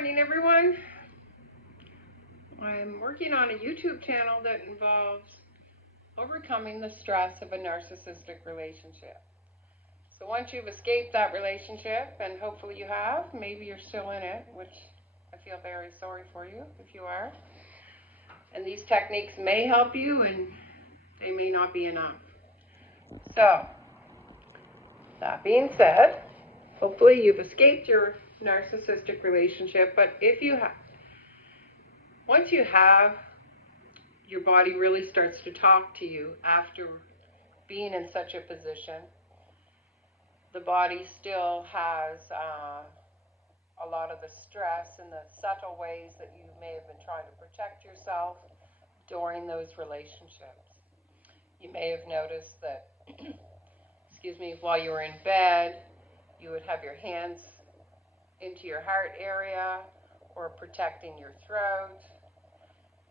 morning, everyone. I'm working on a YouTube channel that involves overcoming the stress of a narcissistic relationship. So once you've escaped that relationship, and hopefully you have, maybe you're still in it, which I feel very sorry for you if you are. And these techniques may help you, and they may not be enough. So, that being said, hopefully you've escaped your narcissistic relationship, but if you have, once you have, your body really starts to talk to you after being in such a position. The body still has a lot of the stress and the subtle ways that you may have been trying to protect yourself during those relationships. You may have noticed that, while you were in bed, you would have your hands into your heart area or protecting your throat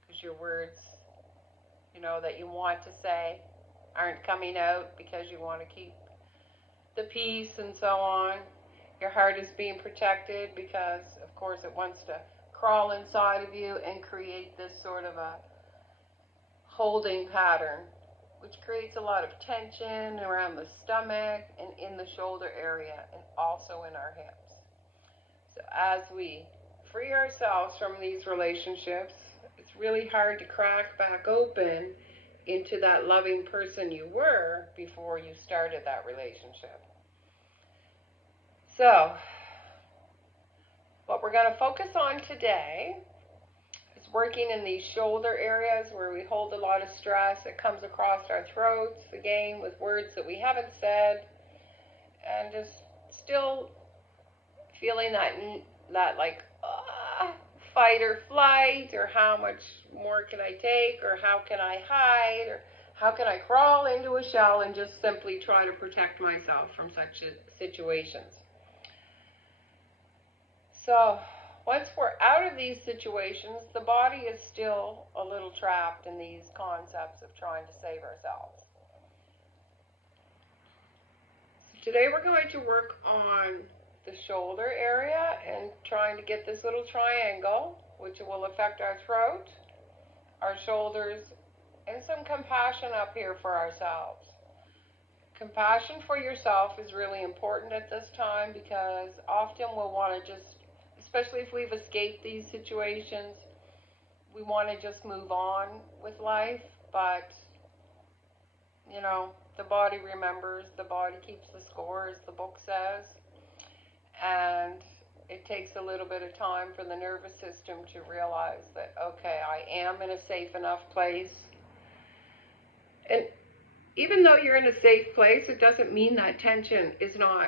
because your words, that you want to say aren't coming out because you want to keep the peace and so on. Your heart is being protected because, of course, it wants to crawl inside of you and create this sort of a holding pattern, which creates a lot of tension around the stomach and in the shoulder area and also in our hips. So as we free ourselves from these relationships, it's really hard to crack back open into that loving person you were before you started that relationship. So, what we're going to focus on today is working in these shoulder areas where we hold a lot of stress. It comes across our throats, again, with words that we haven't said, and just still feeling that fight or flight, or how much more can I take, or how can I hide, or how can I crawl into a shell and just simply try to protect myself from such situations. So once we're out of these situations, the body is still a little trapped in these concepts of trying to save ourselves. So today we're going to work on the shoulder area and trying to get this little triangle, which will affect our throat, our shoulders, and some compassion up here for ourselves. Compassion for yourself is really important at this time because often we'll want to just, especially if we've escaped these situations, we want to just move on with life, but the body remembers, the body keeps the score, as the book says. And it takes a little bit of time for the nervous system to realize that, okay, I am in a safe enough place. And even though you're in a safe place, it doesn't mean that tension is not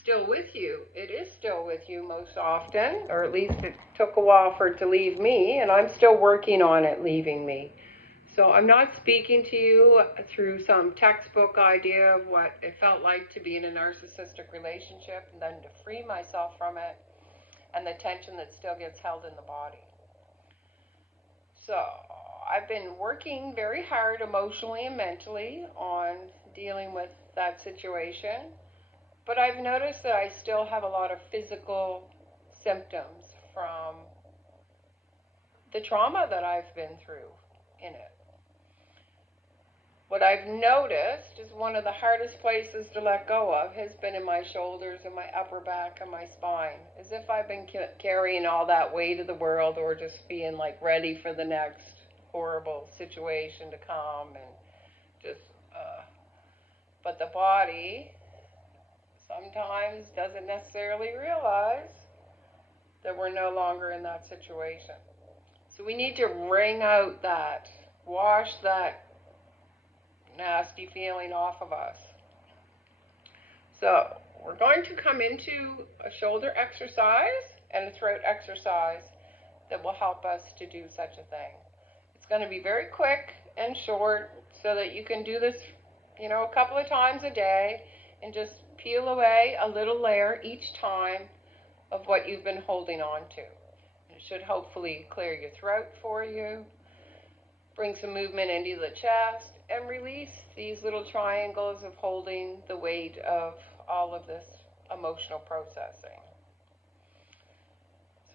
still with you. It is still with you most often, or at least it took a while for it to leave me, and I'm still working on it leaving me. So I'm not speaking to you through some textbook idea of what it felt like to be in a narcissistic relationship and then to free myself from it and the tension that still gets held in the body. So I've been working very hard emotionally and mentally on dealing with that situation, but I've noticed that I still have a lot of physical symptoms from the trauma that I've been through in it. What I've noticed is one of the hardest places to let go of has been in my shoulders and my upper back and my spine, as if I've been carrying all that weight of the world, or just being ready for the next horrible situation to come, and just, but the body sometimes doesn't necessarily realize that we're no longer in that situation. So we need to wring out that, wash that nasty feeling off of us. So we're going to come into a shoulder exercise and a throat exercise that will help us to do such a thing. It's going to be very quick and short so that you can do this, a couple of times a day and just peel away a little layer each time of what you've been holding on to. It should hopefully clear your throat for you, bring some movement into the chest, and release these little triangles of holding the weight of all of this emotional processing.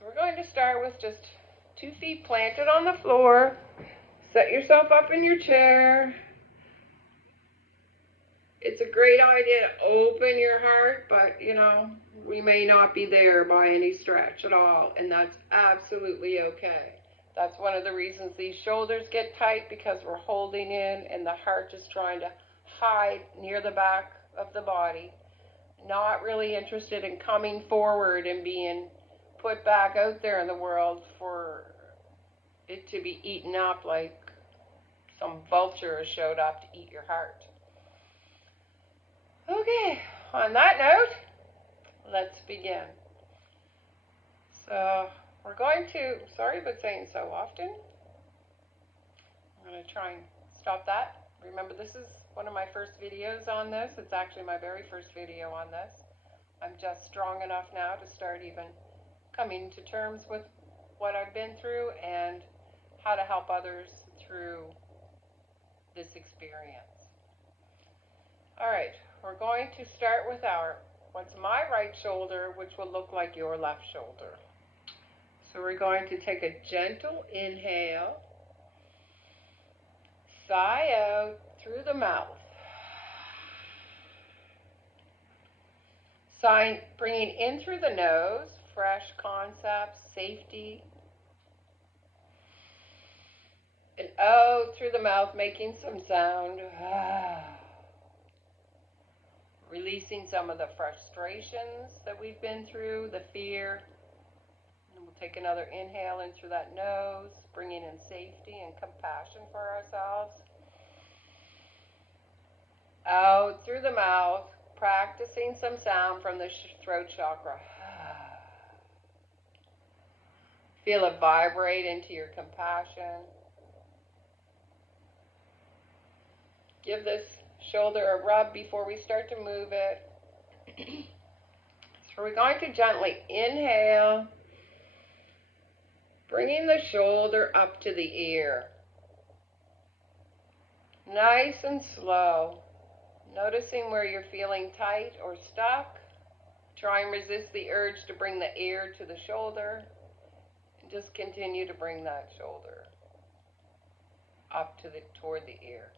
So we're going going to start with just 2 feet planted on the floor. Set yourself up in your chair. It's a great idea to open your heart, but we may not be there by any stretch at all, and that's absolutely okay. That's one of the reasons these shoulders get tight, because we're holding in and the heart is trying to hide near the back of the body, not really interested in coming forward and being put back out there in the world for it to be eaten up like some vulture has showed up to eat your heart. Okay, on that note, let's begin. So we're going to, sorry about saying so often, I'm going to try and stop that. Remember, this is one of my first videos on this. It's actually my very first video on this. I'm just strong enough now to start even coming to terms with what I've been through and how to help others through this experience. All right, we're going to start with what's my right shoulder, which will look like your left shoulder. So we're going to take a gentle inhale, sigh out through the mouth. Sigh, bringing in through the nose, fresh concepts, safety. And out through the mouth, making some sound. Releasing some of the frustrations that we've been through, the fear. And we'll take another inhale in through that nose, bringing in safety and compassion for ourselves. Out through the mouth, practicing some sound from the throat chakra. Feel it vibrate into your compassion. Give this shoulder a rub before we start to move it. So we're going to gently inhale, bringing the shoulder up to the ear. Nice and slow. Noticing where you're feeling tight or stuck. Try and resist the urge to bring the ear to the shoulder. And just continue to bring that shoulder up to toward the ear.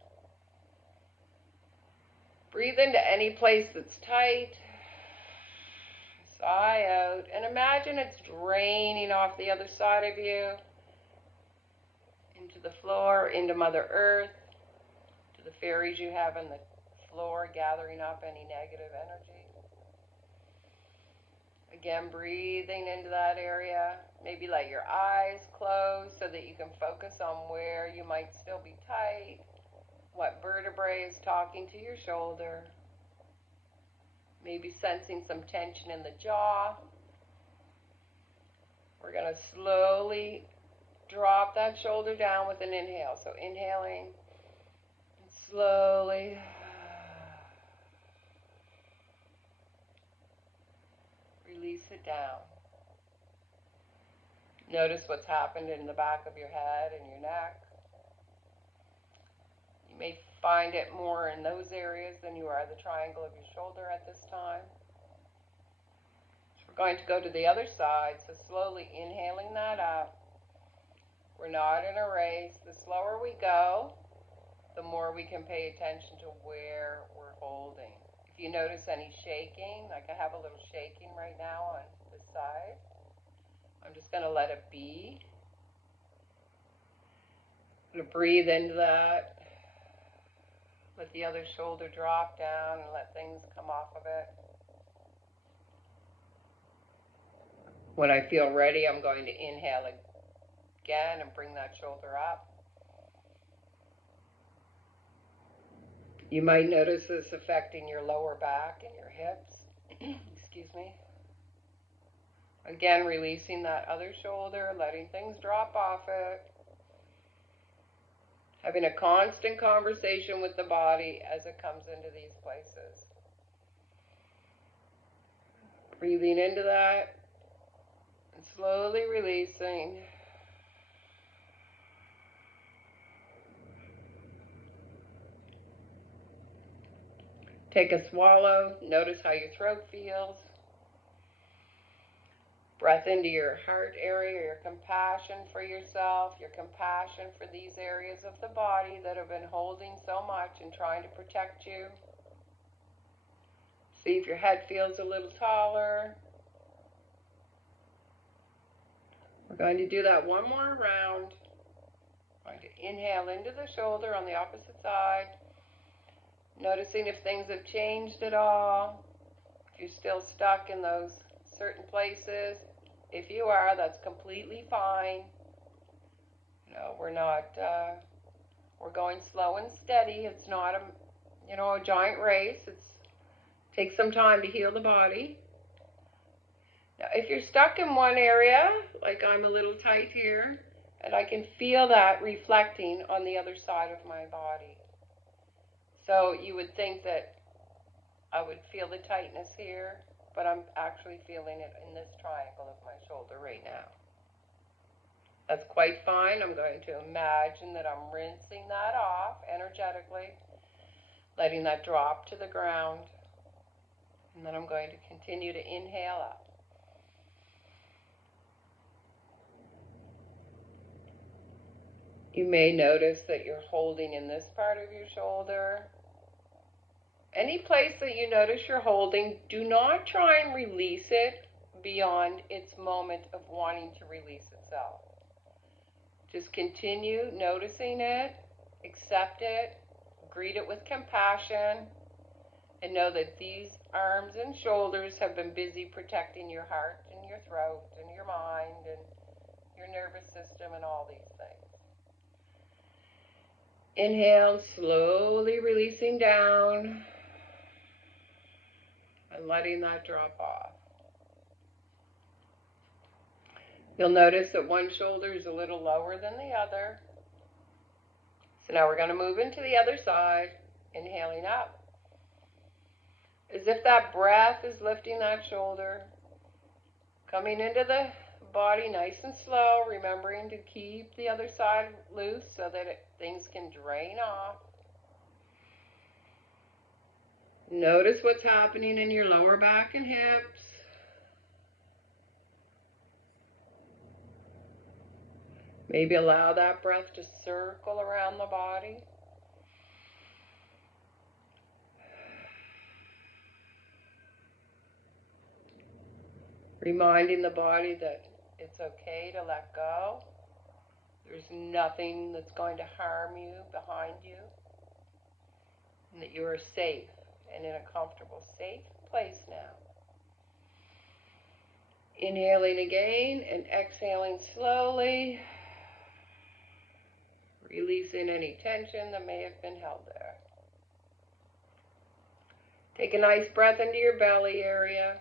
Breathe into any place that's tight. Sigh out. And imagine it's draining off the other side of you. Into the floor, into Mother Earth. To the fairies you have in the floor, gathering up any negative energy. Again, breathing into that area. Maybe let your eyes close so that you can focus on where you might still be tight. What vertebrae is talking to your shoulder. Maybe sensing some tension in the jaw. We're going to slowly drop that shoulder down with an inhale. So inhaling and slowly release it down. Notice what's happened in the back of your head and your neck. You may find it more in those areas than you are the triangle of your shoulder at this time. So we're going to go to the other side, so slowly inhaling that up. We're not in a race. The slower we go, the more we can pay attention to where we're holding. If you notice any shaking, like I have a little shaking right now on this side, I'm just going to let it be. I'm going to breathe into that. Let the other shoulder drop down and let things come off of it. When I feel ready, I'm going to inhale again and bring that shoulder up. You might notice this affecting your lower back and your hips. Excuse me. Again, releasing that other shoulder, letting things drop off it. Having a constant conversation with the body as it comes into these places. Breathing into that and slowly releasing. Take a swallow. Notice how your throat feels. Breath into your heart area, your compassion for yourself, your compassion for these areas of the body that have been holding so much and trying to protect you. See if your head feels a little taller. We're going to do that one more round. I'm going to inhale into the shoulder on the opposite side, noticing if things have changed at all, if you're still stuck in those certain places. If you are, that's completely fine. We're going slow and steady. It's not a giant race. It takes some time to heal the body. Now, if you're stuck in one area, like I'm a little tight here, and I can feel that reflecting on the other side of my body. So you would think that I would feel the tightness here, but I'm actually feeling it in this triangle of my shoulder right now. That's quite fine. I'm going to imagine that I'm rinsing that off energetically, letting that drop to the ground, and then I'm going to continue to inhale up. You may notice that you're holding in this part of your shoulder. Any place that you notice you're holding, do not try and release it beyond its moment of wanting to release itself. Just continue noticing it, accept it, greet it with compassion, and know that these arms and shoulders have been busy protecting your heart and your throat and your mind and your nervous system and all these things. Inhale, slowly releasing down and letting that drop off. You'll notice that one shoulder is a little lower than the other. So now we're going to move into the other side, inhaling up. As if that breath is lifting that shoulder, coming into the body nice and slow, remembering to keep the other side loose so that things can drain off. Notice what's happening in your lower back and hips. Maybe allow that breath to circle around the body. Reminding the body that it's okay to let go. There's nothing that's going to harm you behind you. And that you are safe and in a comfortable, safe place now. Inhaling again and exhaling slowly. Releasing any tension that may have been held there. Take a nice breath into your belly area.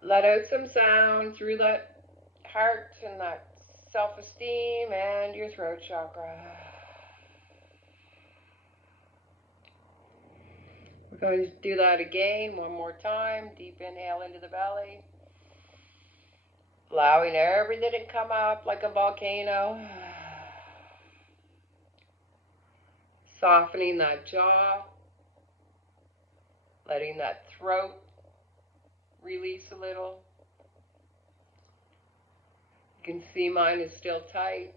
Let out some sound through that heart and that self-esteem and your throat chakra. We're going to do that again one more time. Deep inhale into the belly. Allowing everything to come up like a volcano. Softening that jaw. Letting that throat release a little. You can see mine is still tight.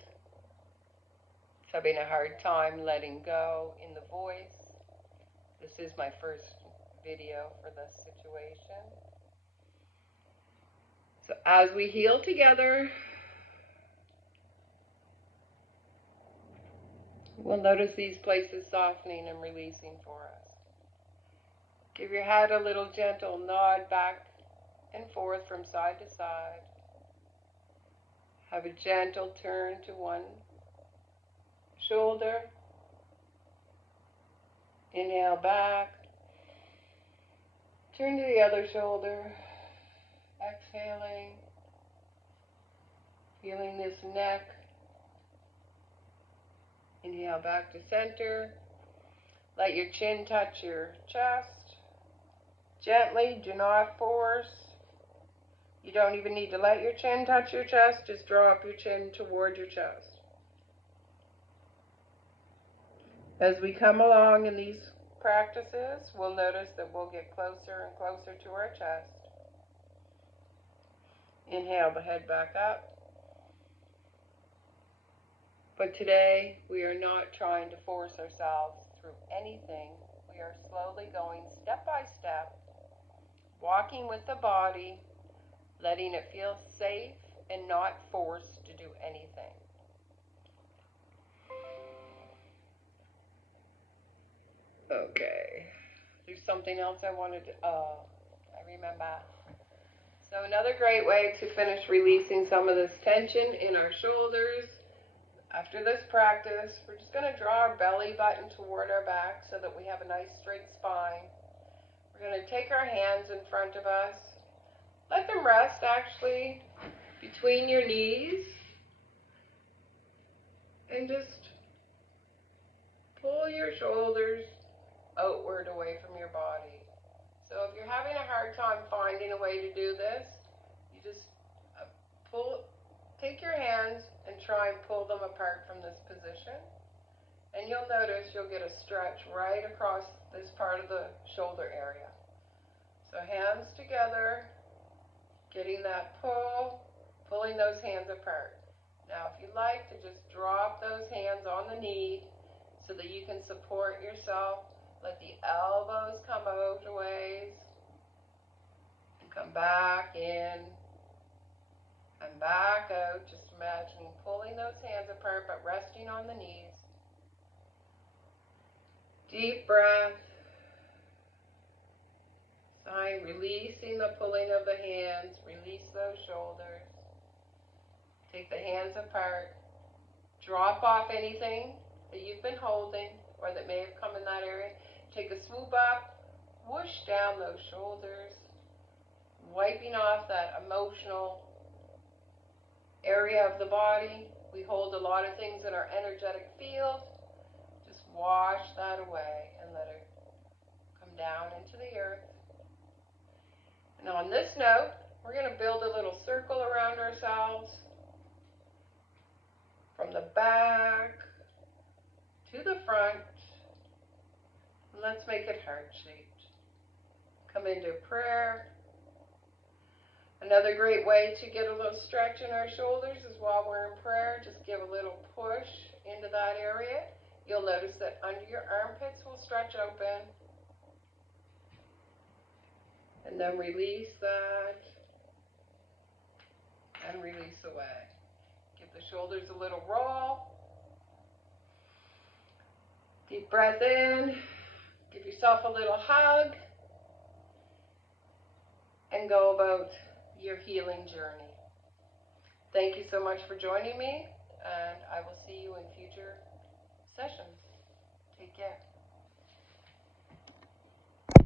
It's having a hard time letting go in the voice. This is my first video for this situation. So as we heal together, we'll notice these places softening and releasing for us. Give your head a little gentle nod back and forth from side to side. Have a gentle turn to one shoulder. Inhale back. Turn to the other shoulder. Exhaling. Feeling this neck. Inhale back to center. Let your chin touch your chest. Gently, do not force. You don't even need to let your chin touch your chest. Just draw up your chin toward your chest. As we come along in these practices, we'll notice that we'll get closer and closer to our chest. Inhale the head back up. But today, we are not trying to force ourselves through anything. We are slowly going step by step, walking with the body, letting it feel safe and not forced to do anything. Okay. There's something else I wanted to, I remember. So another great way to finish releasing some of this tension in our shoulders. After this practice, we're just going to draw our belly button toward our back so that we have a nice straight spine. We're going to take our hands in front of us. Let them rest actually between your knees. And just pull your shoulders outward away from your body. So if you're having a hard time finding a way to do this, you just take your hands and try and pull them apart from this position. And you'll notice you'll get a stretch right across this part of the shoulder area. So hands together, getting that pull, pulling those hands apart. Now if you'd like to just drop those hands on the knee so that you can support yourself, let the elbows come out a ways and come back in and back out, just imagining pulling those hands apart but resting on the knees. Deep breath. Sign, releasing the pulling of the hands, release those shoulders. Take the hands apart. Drop off anything that you've been holding or that may have come in that area. Take a swoop up, whoosh down those shoulders, wiping off that emotional area of the body. We hold a lot of things in our energetic field. Just wash that away and let it come down into the earth. And on this note, we're going to build a little circle around ourselves from the back to the front. And let's make it heart-shaped. Come into prayer. Another great way to get a little stretch in our shoulders is while we're in prayer, just give a little push into that area. You'll notice that under your armpits will stretch open. And then release that. And release away. Give the shoulders a little roll. Deep breath in. Give yourself a little hug. And go about your healing journey. Thank you so much for joining me, and I will see you in future sessions.